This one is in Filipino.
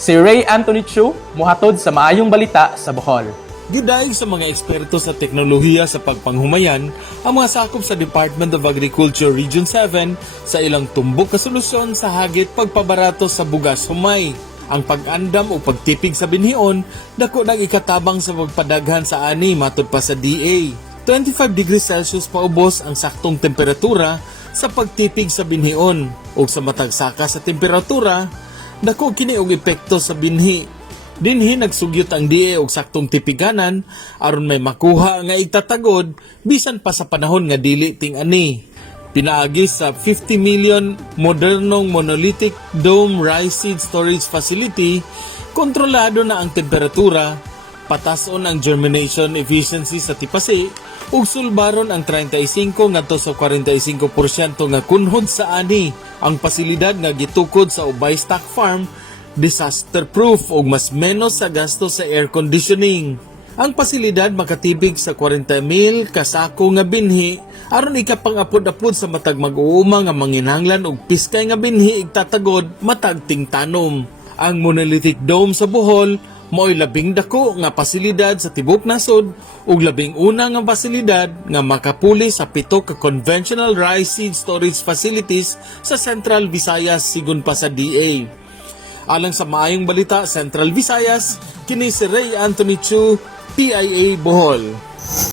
Si Ray Anthony Chu, muhatod sa maayong balita sa Bohol. Gidayeg sa mga eksperto sa teknolohiya sa pagpanghumayan ang mga sakop sa Department of Agriculture Region 7 sa ilang tumbok na solusyon sa hagit pagpabarato sa bugas humay. Ang pag-andam o pagtipig sa binhion, dako nang ikatabang sa pagpadaghan sa ani matod pa sa DA. 25 degrees Celsius paubos ang saktong temperatura sa pagtipig sa binhion o sa matagsaka sa temperatura, dako kini og epekto sa binhi. Dinhi nagsugyot ang DA og saktong tipiganan aron may makuha nga itatagod bisan pa sa panahon nga dili ting-ani. Pinaagi sa 50 million modernong monolithic dome rice seed storage facility, kontrolado na ang temperatura, patason ang germination efficiency sa tipasi ug sulbaron ang 35 ngadto sa 45% nga kunhod sa ani. Ang pasilidad nga gitukod sa Ubay Stock Farm disaster-proof o mas menos sa gasto sa air conditioning. Ang pasilidad makatibig sa 40,000 kasako nga binhi aron ikapang-apod-apod sa matag mag-uuma nga manginhanglan og piskay nga binhi igtatagod matag tingtanom. Ang monolithic dome sa Bohol mao'y labing dako nga pasilidad sa tibok nasod ug labing una nga pasilidad nga makapuli sa 7 ka conventional rice seed storage facilities sa Central Visayas sigon pa sa DA. Alang sa maayong balita, Central Visayas, kini si Ray Anthony Chu, PIA Bohol.